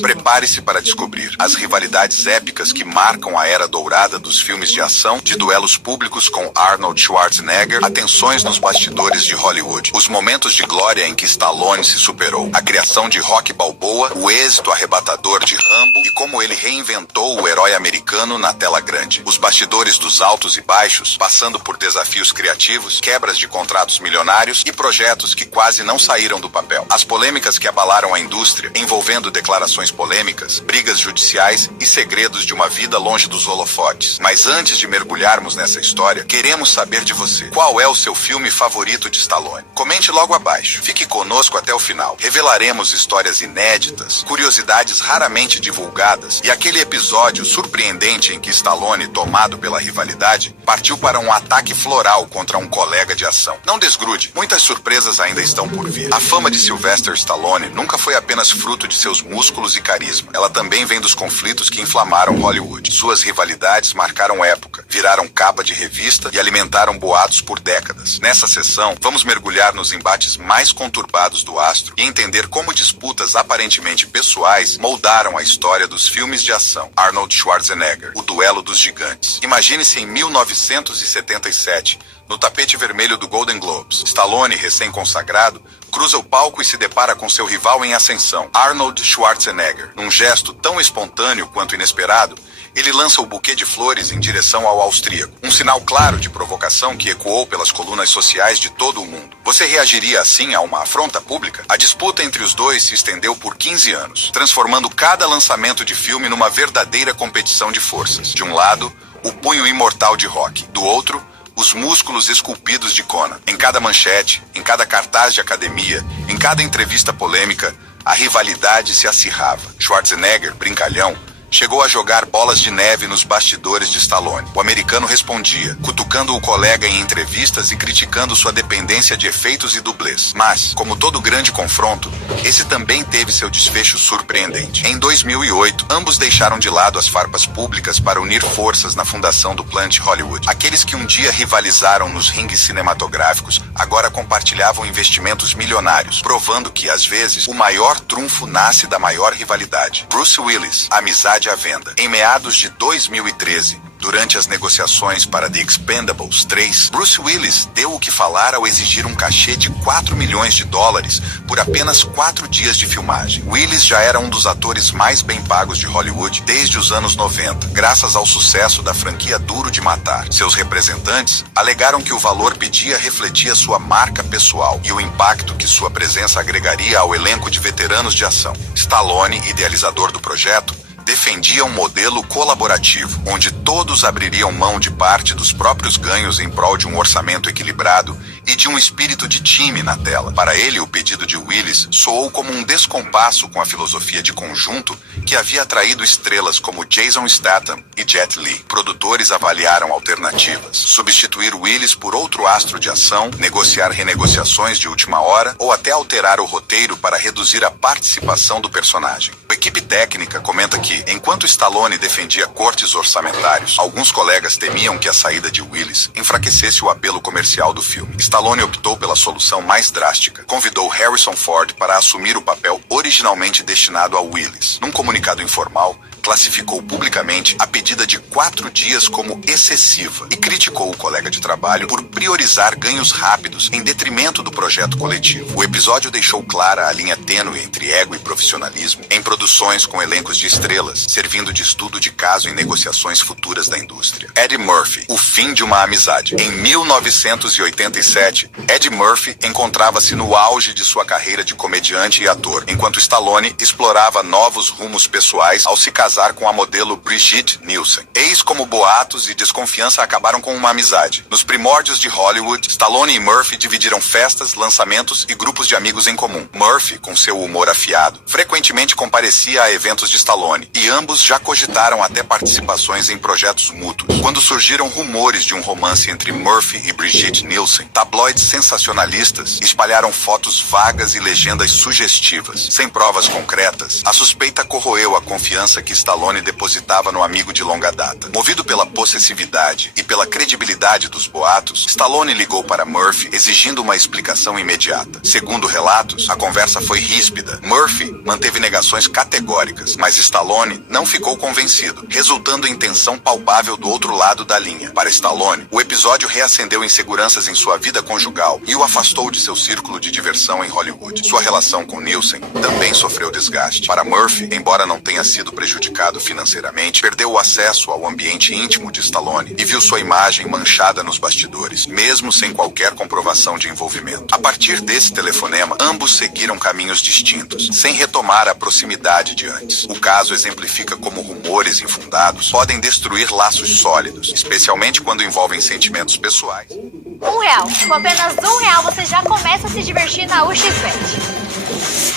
Prepare-se para descobrir as rivalidades épicas que marcam a era dourada dos filmes de ação, de duelos públicos com Arnold Schwarzenegger, a tensões nos bastidores de Hollywood, os momentos de glória em que Stallone se superou, a criação de Rocky Balboa, o êxito arrebatador de Rambo e como ele reinventou o herói americano na tela grande. Os bastidores dos altos e baixos, passando por desafios criativos, quebras de contratos milionários e projetos que quase não saíram do papel. As polêmicas que abalaram a indústria, envolvendo declarações polêmicas, brigas judiciais e segredos de uma vida longe dos holofotes. Mas antes de mergulharmos nessa história, queremos saber de você. Qual é o seu filme favorito de Stallone? Comente logo abaixo. Fique conosco até o final. Revelaremos histórias inéditas, curiosidades raramente divulgadas e aquele episódio surpreendente em que Stallone, tomado pela rivalidade, partiu para um ataque floral contra um colega de ação. Não desgrude, muitas surpresas ainda estão por vir. A fama de Sylvester Stallone nunca foi apenas fruto de seus músculos e carisma. Ela também vem dos conflitos que inflamaram Hollywood. Suas rivalidades marcaram época, viraram capa de revista e alimentaram boatos por décadas. Nessa sessão, vamos mergulhar nos embates mais conturbados do astro e entender como disputas aparentemente pessoais moldaram a história dos filmes de ação. Arnold Schwarzenegger, o duelo dos gigantes. Imagine-se em 1977, no tapete vermelho do Golden Globes. Stallone, recém-consagrado, cruza o palco e se depara com seu rival em ascensão, Arnold Schwarzenegger. Num gesto tão espontâneo quanto inesperado, ele lança o buquê de flores em direção ao austríaco. Um sinal claro de provocação que ecoou pelas colunas sociais de todo o mundo. Você reagiria assim a uma afronta pública? A disputa entre os dois se estendeu por 15 anos, transformando cada lançamento de filme numa verdadeira competição de forças. De um lado, o punho imortal de Rocky. Do outro, os músculos esculpidos de Conan. Em cada manchete, em cada cartaz de academia, em cada entrevista polêmica, a rivalidade se acirrava. Schwarzenegger, brincalhão, chegou a jogar bolas de neve nos bastidores de Stallone. O americano respondia, cutucando o colega em entrevistas e criticando sua dependência de efeitos e dublês. Mas, como todo grande confronto, esse também teve seu desfecho surpreendente. Em 2008, ambos deixaram de lado as farpas públicas para unir forças na fundação do Planet Hollywood. Aqueles que um dia rivalizaram nos ringues cinematográficos agora compartilhavam investimentos milionários, provando que, às vezes, o maior trunfo nasce da maior rivalidade. Bruce Willis, amizade à venda. Em meados de 2013, durante as negociações para The Expendables 3, Bruce Willis deu o que falar ao exigir um cachê de 4 milhões de dólares por apenas 4 dias de filmagem. Willis já era um dos atores mais bem pagos de Hollywood desde os anos 90, graças ao sucesso da franquia Duro de Matar. Seus representantes alegaram que o valor pedia refletia sua marca pessoal e o impacto que sua presença agregaria ao elenco de veteranos de ação. Stallone, idealizador do projeto, defendia um modelo colaborativo, onde todos abririam mão de parte dos próprios ganhos em prol de um orçamento equilibrado e de um espírito de time na tela. Para ele, o pedido de Willis soou como um descompasso com a filosofia de conjunto que havia atraído estrelas como Jason Statham e Jet Li. Produtores avaliaram alternativas: substituir Willis por outro astro de ação, negociar renegociações de última hora ou até alterar o roteiro para reduzir a participação do personagem. A equipe técnica comenta que, enquanto Stallone defendia cortes orçamentários, alguns colegas temiam que a saída de Willis enfraquecesse o apelo comercial do filme. Stallone optou pela solução mais drástica. Convidou Harrison Ford para assumir o papel originalmente destinado a Willis. Num comunicado informal, classificou publicamente a pedida de 4 dias como excessiva e criticou o colega de trabalho por priorizar ganhos rápidos em detrimento do projeto coletivo. O episódio deixou clara a linha tênue entre ego e profissionalismo em produções com elencos de estrelas, servindo de estudo de caso em negociações futuras da indústria. Eddie Murphy, o fim de uma amizade. Em 1987, Eddie Murphy encontrava-se no auge de sua carreira de comediante e ator, enquanto Stallone explorava novos rumos pessoais ao se casar com a modelo Brigitte Nielsen. Eis como boatos e desconfiança acabaram com uma amizade. Nos primórdios de Hollywood, Stallone e Murphy dividiram festas, lançamentos e grupos de amigos em comum. Murphy, com seu humor afiado, frequentemente comparecia a eventos de Stallone, e ambos já cogitaram até participações em projetos mútuos. Quando surgiram rumores de um romance entre Murphy e Brigitte Nielsen, tabloides sensacionalistas espalharam fotos vagas e legendas sugestivas. Sem provas concretas, a suspeita corroeu a confiança que Stallone depositava no amigo de longa data. Movido pela possessividade e pela credibilidade dos boatos, Stallone ligou para Murphy exigindo uma explicação imediata. Segundo relatos, a conversa foi ríspida. Murphy manteve negações categóricas, mas Stallone não ficou convencido, resultando em tensão palpável do outro lado da linha. Para Stallone, o episódio reacendeu inseguranças em sua vida conjugal e o afastou de seu círculo de diversão em Hollywood. Sua relação com Nielsen também sofreu desgaste. Para Murphy, embora não tenha sido prejudicado financeiramente, perdeu o acesso ao ambiente íntimo de Stallone e viu sua imagem manchada nos bastidores, mesmo sem qualquer comprovação de envolvimento. A partir desse telefonema, ambos seguiram caminhos distintos, sem retomar a proximidade de antes. O caso exemplifica como rumores infundados podem destruir laços sólidos, especialmente quando envolvem sentimentos pessoais. R$1. Com apenas R$1 você já começa a se divertir na UXBet.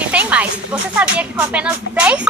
E tem mais. Você sabia que com apenas 10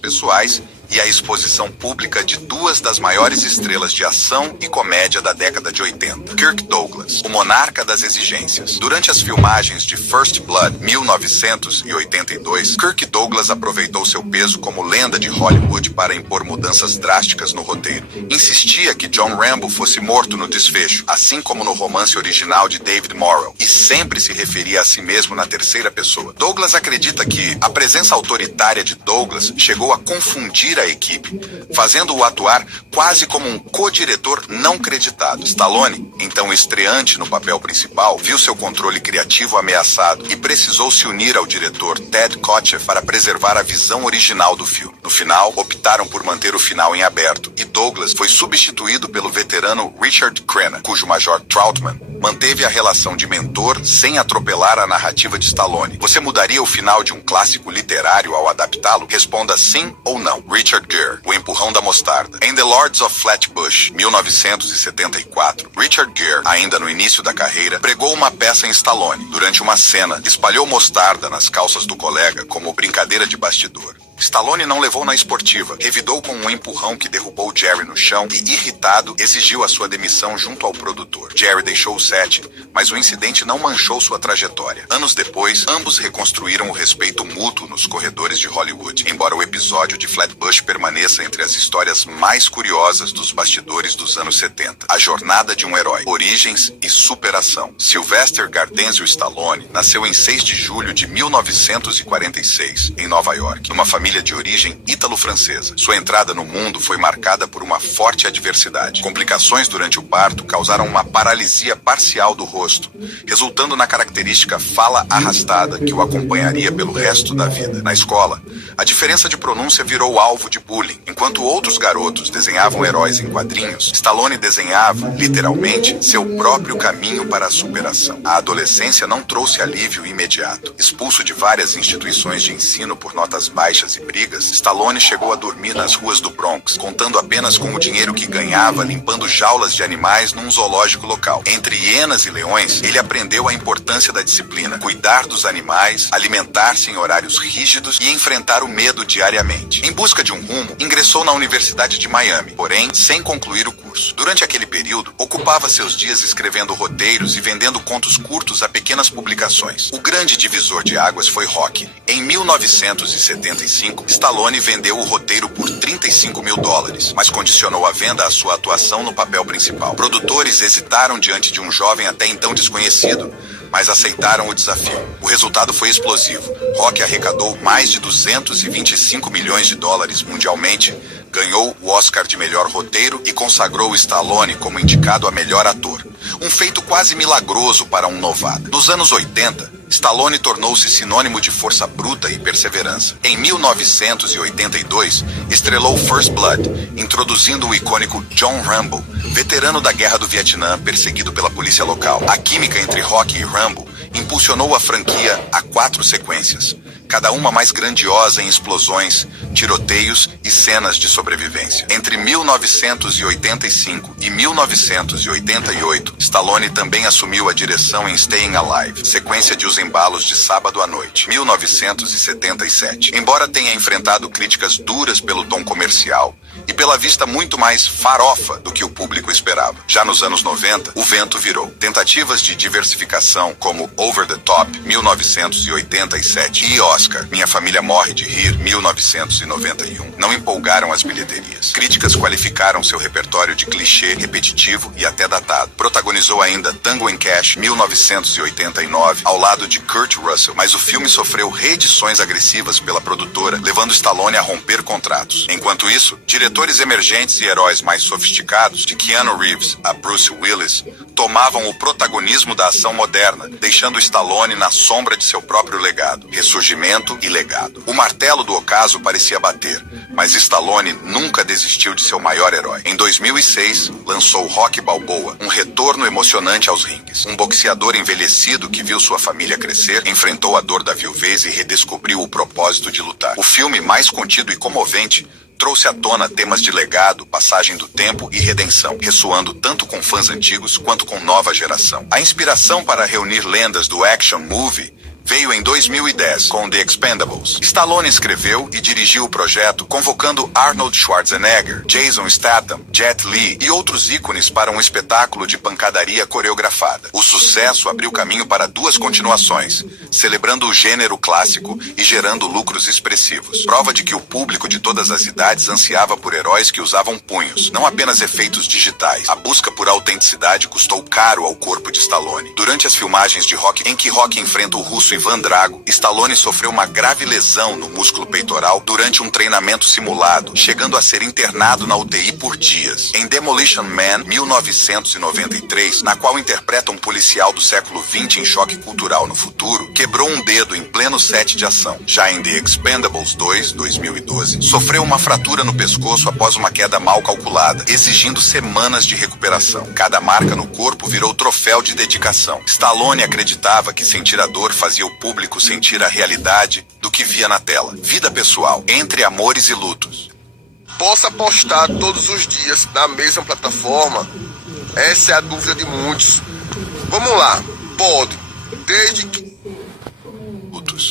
pessoais e a exposição pública de duas das maiores estrelas de ação e comédia da década de 80, Kirk Douglas, o monarca das exigências. Durante as filmagens de First Blood, 1982, Kirk Douglas aproveitou seu peso como lenda de Hollywood para impor mudanças drásticas no roteiro. Insistia que John Rambo fosse morto no desfecho, assim como no romance original de David Morrell, e sempre se referia a si mesmo na terceira pessoa. Douglas acredita que a presença autoritária de Douglas chegou a confundir a equipe, fazendo-o atuar quase como um co-diretor não creditado. Stallone, então estreante no papel principal, viu seu controle criativo ameaçado e precisou se unir ao diretor Ted Kotcheff para preservar a visão original do filme. No final, optaram por manter o final em aberto, e Douglas foi substituído pelo veterano Richard Crenna, cujo Major Troutman manteve a relação de mentor sem atropelar a narrativa de Stallone. Você mudaria o final de um clássico literário ao adaptá-lo? Responda sim ou não. Richard Gere, O Empurrão da Mostarda. Em The Lords of Flatbush, 1974, Richard Gere, ainda no início da carreira, pregou uma peça em Stallone. Durante uma cena, espalhou mostarda nas calças do colega como brincadeira de bastidor. Stallone não levou na esportiva, revidou com um empurrão que derrubou Jerry no chão e, irritado, exigiu a sua demissão junto ao produtor. Jerry deixou o set, mas o incidente não manchou sua trajetória. Anos depois, ambos reconstruíram o respeito mútuo nos corredores de Hollywood, embora o episódio de Flatbush permaneça entre as histórias mais curiosas dos bastidores dos anos 70. A jornada de um herói, origens e superação. Sylvester Gardenzio Stallone nasceu em 6 de julho de 1946, em Nova York, numa família de origem ítalo-francesa. Sua entrada no mundo foi marcada por uma forte adversidade. Complicações durante o parto causaram uma paralisia parcial do rosto, resultando na característica fala arrastada que o acompanharia pelo resto da vida. Na escola, a diferença de pronúncia virou alvo de bullying. Enquanto outros garotos desenhavam heróis em quadrinhos, Stallone desenhava, literalmente, seu próprio caminho para a superação. A adolescência não trouxe alívio imediato. Expulso de várias instituições de ensino por notas baixas e brigas, Stallone chegou a dormir nas ruas do Bronx, contando apenas com o dinheiro que ganhava limpando jaulas de animais num zoológico local. Entre hienas e leões, ele aprendeu a importância da disciplina, cuidar dos animais, alimentar-se em horários rígidos e enfrentar o medo diariamente. Em busca de um rumo, ingressou na Universidade de Miami, porém sem concluir o curso. Durante aquele período, ocupava seus dias escrevendo roteiros e vendendo contos curtos a pequenas publicações. O grande divisor de águas foi Rocky. Em 1975, Stallone vendeu o roteiro por $35 mil, mas condicionou a venda à sua atuação no papel principal. Produtores hesitaram diante de um jovem até então desconhecido, mas aceitaram o desafio. O resultado foi explosivo. Rocky arrecadou mais de $225 milhões mundialmente, ganhou o Oscar de melhor roteiro e consagrou Stallone como indicado a melhor ator. Um feito quase milagroso para um novato. Nos anos 80, Stallone tornou-se sinônimo de força bruta e perseverança. Em 1982, estrelou First Blood, introduzindo o icônico John Rambo, veterano da Guerra do Vietnã, perseguido pela polícia local. A química entre Rocky e Rambo impulsionou a franquia a 4 sequências, cada uma mais grandiosa em explosões, tiroteios e cenas de sobrevivência. Entre 1985 e 1988, Stallone também assumiu a direção em Staying Alive, sequência de Os Embalos de Sábado à Noite, 1977. Embora tenha enfrentado críticas duras pelo tom comercial e pela vista muito mais farofa do que o público esperava. Já nos anos 90, o vento virou. Tentativas de diversificação como Over the Top, 1987, e Oscar, Minha Família Morre de Rir, 1991, não empolgaram as bilheterias. Críticas qualificaram seu repertório de clichê, repetitivo e até datado. Protagonizou ainda Tango and Cash, 1989, ao lado de Kurt Russell, mas o filme sofreu reedições agressivas pela produtora, levando Stallone a romper contratos. Enquanto isso, diretores emergentes e heróis mais sofisticados, de Keanu Reeves a Bruce Willis, tomavam o protagonismo da ação moderna, deixando Stallone na sombra de seu próprio legado, ressurgimento e legado. O martelo do ocaso parecia bater, mas Stallone nunca desistiu de seu maior herói. Em 2006, lançou Rocky Balboa, um retorno emocionante aos ringues. Um boxeador envelhecido que viu sua família crescer, enfrentou a dor da viuvez e redescobriu o propósito de lutar. O filme, mais contido e comovente, trouxe à tona temas de legado, passagem do tempo e redenção, ressoando tanto com fãs antigos quanto com nova geração. A inspiração para reunir lendas do action movie veio em 2010, com The Expendables. Stallone escreveu e dirigiu o projeto, convocando Arnold Schwarzenegger, Jason Statham, Jet Li e outros ícones para um espetáculo de pancadaria coreografada. O sucesso abriu caminho para 2 continuações, celebrando o gênero clássico e gerando lucros expressivos. Prova de que o público de todas as idades ansiava por heróis que usavam punhos, não apenas efeitos digitais. A busca por autenticidade custou caro ao corpo de Stallone. Durante as filmagens de Rocky, em que Rocky enfrenta o russo Ivan Drago, Stallone sofreu uma grave lesão no músculo peitoral durante um treinamento simulado, chegando a ser internado na UTI por dias. Em Demolition Man, 1993, na qual interpreta um policial do século XX em choque cultural no futuro, quebrou um dedo em pleno set de ação. Já em The Expendables 2, 2012, sofreu uma fratura no pescoço após uma queda mal calculada, exigindo semanas de recuperação. Cada marca no corpo virou troféu de dedicação. Stallone acreditava que sentir a dor fazia o público sentir a realidade do que via na tela. Vida pessoal, entre amores e lutos. Possa postar todos os dias na mesma plataforma? Essa é a dúvida de muitos. Vamos lá, pode, desde que...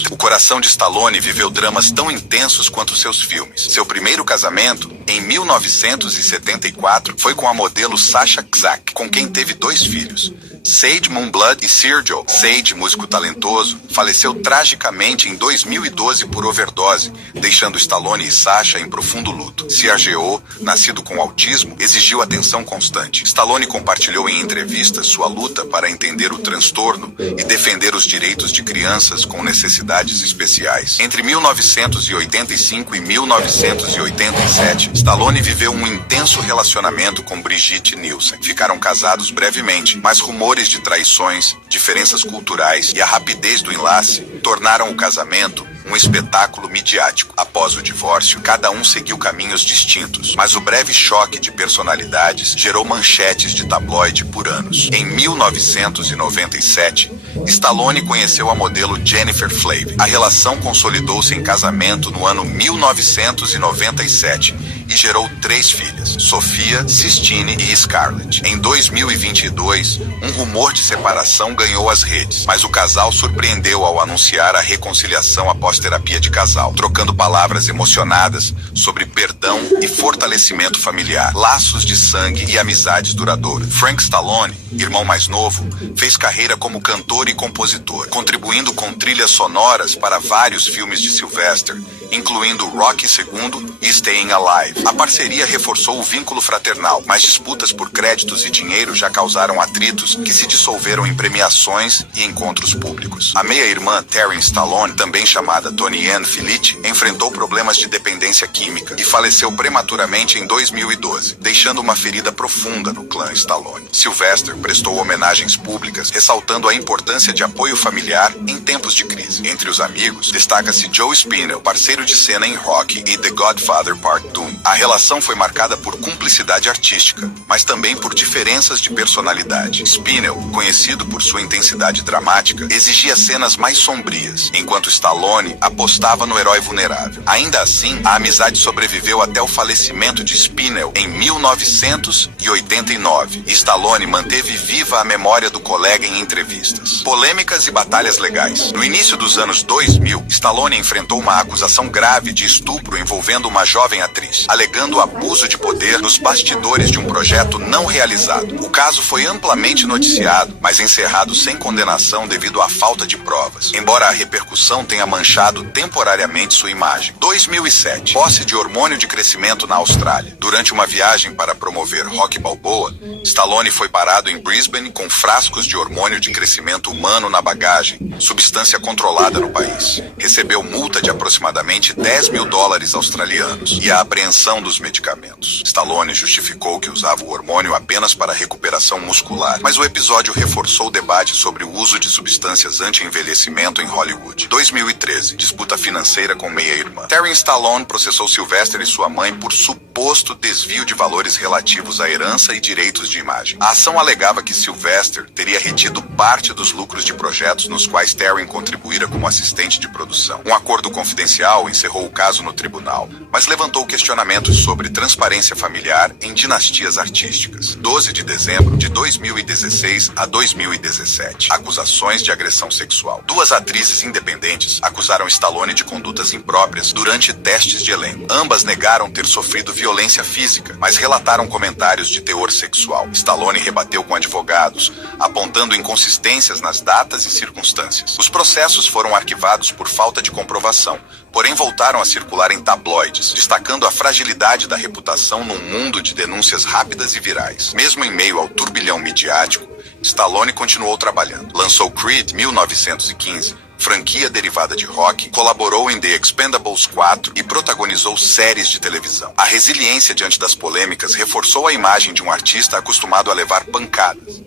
O coração de Stallone viveu dramas tão intensos quanto seus filmes. Seu primeiro casamento, em 1974, foi com a modelo Sasha Kzak, com quem teve 2 filhos, Sage Moonblood e Sergio. Sage, músico talentoso, faleceu tragicamente em 2012 por overdose, deixando Stallone e Sasha em profundo luto. Sergio, nascido com autismo, exigiu atenção constante. Stallone compartilhou em entrevistas sua luta para entender o transtorno e defender os direitos de crianças com necessidades especiais. Entre 1985 e 1987, Stallone viveu um intenso relacionamento com Brigitte Nielsen. Ficaram casados brevemente, mas rumores de traições, diferenças culturais e a rapidez do enlace tornaram o casamento um espetáculo midiático. Após o divórcio, cada um seguiu caminhos distintos, mas o breve choque de personalidades gerou manchetes de tabloide por anos. Em 1997, Stallone conheceu a modelo Jennifer Flavin. A relação consolidou-se em casamento no ano 1997 e gerou 3 filhas, Sofia, Sistine e Scarlett. Em 2022, um rumor de separação ganhou as redes, mas o casal surpreendeu ao anunciar a reconciliação após terapia de casal, trocando palavras emocionadas sobre perdão e fortalecimento familiar, laços de sangue e amizades duradouras. Frank Stallone, irmão mais novo, fez carreira como cantor e compositor, contribuindo com trilhas sonoras para vários filmes de Sylvester, incluindo Rocky II e Staying Alive. A parceria reforçou o vínculo fraternal, mas disputas por créditos e dinheiro já causaram atritos que se dissolveram em premiações e encontros públicos. A meia-irmã Taryn Stallone, também chamada Toni Ann Filitti, enfrentou problemas de dependência química e faleceu prematuramente em 2012, deixando uma ferida profunda no clã Stallone. Sylvester prestou homenagens públicas, ressaltando a importância de apoio familiar em tempos de crise. Entre os amigos, destaca-se Joe Spinell, parceiro de cena em Rocky e The Godfather Part 2. A relação foi marcada por cumplicidade artística, mas também por diferenças de personalidade. Spinell, conhecido por sua intensidade dramática, exigia cenas mais sombrias, enquanto Stallone apostava no herói vulnerável. Ainda assim, a amizade sobreviveu até o falecimento de Spinell em 1989. Stallone manteve viva a memória do colega em entrevistas. Polêmicas e batalhas legais. No início dos anos 2000, Stallone enfrentou uma acusação grave de estupro envolvendo uma jovem atriz, alegando abuso de poder nos bastidores de um projeto não realizado. O caso foi amplamente noticiado, mas encerrado sem condenação devido à falta de provas, embora a repercussão tenha manchado temporariamente sua imagem. 2007. Posse de hormônio de crescimento na Austrália. Durante uma viagem para promover Rocky Balboa, Stallone foi parado em Brisbane com frascos de hormônio de crescimento humano na bagagem, substância controlada no país. Recebeu multa de aproximadamente $10 mil australianos e a apreensão dos medicamentos. Stallone justificou que usava o hormônio apenas para recuperação muscular, mas o episódio reforçou o debate sobre o uso de substâncias anti-envelhecimento em Hollywood. 2013. Disputa financeira com meia-irmã. Taryn Stallone processou Sylvester e sua mãe por suposto desvio de valores relativos à herança e direitos de imagem. A ação alegava que Sylvester teria retido parte dos lucros de projetos nos quais Taryn contribuíra como assistente de produção. Um acordo confidencial encerrou o caso no tribunal, mas levantou questionamentos sobre transparência familiar em dinastias artísticas. 12 de dezembro de 2016 a 2017. Acusações de agressão sexual. Duas atrizes independentes acusaram Stallone de condutas impróprias durante testes de elenco. Ambas negaram ter sofrido violência física, mas relataram comentários de teor sexual. Stallone rebateu com advogados, apontando inconsistências nas datas e circunstâncias. Os processos foram arquivados por falta de comprovação, porém voltaram a circular em tabloides, destacando a fragilidade da reputação num mundo de denúncias rápidas e virais. Mesmo em meio ao turbilhão midiático, Stallone continuou trabalhando. Lançou Creed 1915, franquia derivada de Rocky, colaborou em The Expendables 4 e protagonizou séries de televisão. A resiliência diante das polêmicas reforçou a imagem de um artista acostumado a levar pancadas.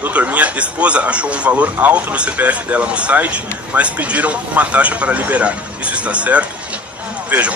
Doutor, minha esposa achou um valor alto no CPF dela no site, mas pediram uma taxa para liberar. Isso está certo? Vejam.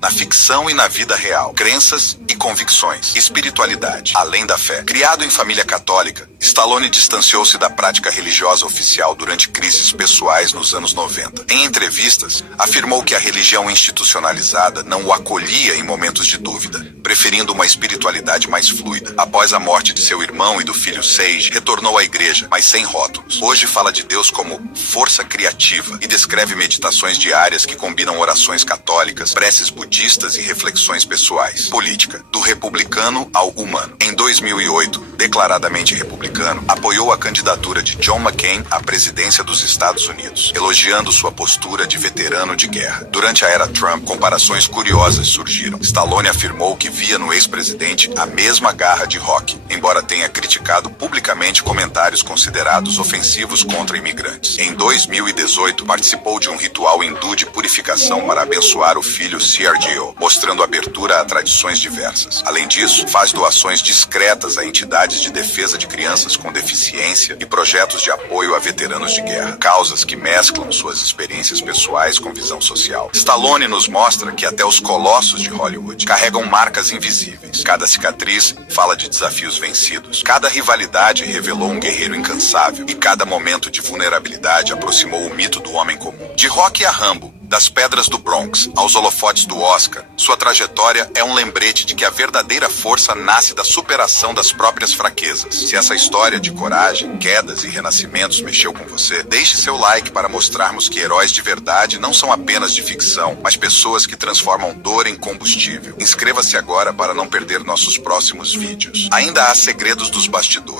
Na ficção e na vida real, crenças e convicções, espiritualidade, além da fé. Criado em família católica, Stallone distanciou-se da prática religiosa oficial durante crises pessoais nos anos 90. Em entrevistas, afirmou que a religião institucionalizada não o acolhia em momentos de dúvida, preferindo uma espiritualidade mais fluida. Após a morte de seu irmão e do filho Sage, retornou à igreja, mas sem rótulos. Hoje fala de Deus como força criativa e descreve meditações diárias que combinam orações católicas, preces budistas e reflexões pessoais. Política, do republicano ao humano. Em 2008, declaradamente republicano, apoiou a candidatura de John McCain à presidência dos Estados Unidos, elogiando sua postura de veterano de guerra. Durante a era Trump, comparações curiosas surgiram. Stallone afirmou que via no ex-presidente a mesma garra de Rocky, embora tenha criticado publicamente comentários considerados ofensivos contra imigrantes. Em 2018, participou de um ritual hindu de purificação para abençoar o filho CRGO, mostrando abertura a tradições diversas. Além disso, faz doações discretas a entidades de defesa de crianças com deficiência e projetos de apoio a veteranos de guerra, causas que mesclam suas experiências pessoais com visão social. Stallone nos mostra que até os colossos de Hollywood carregam marcas invisíveis. Cada cicatriz fala de desafios vencidos. Cada rivalidade revelou um guerreiro incansável e cada momento de vulnerabilidade aproximou o mito do homem comum. De Rocky a Rambo, das pedras do Bronx aos holofotes do Oscar, sua trajetória é um lembrete de que a verdadeira força nasce da superação das próprias fraquezas. Se essa história de coragem, quedas e renascimentos mexeu com você, deixe seu like para mostrarmos que heróis de verdade não são apenas de ficção, mas pessoas que transformam dor em combustível. Inscreva-se agora para não perder nossos próximos vídeos. Ainda há segredos dos bastidores.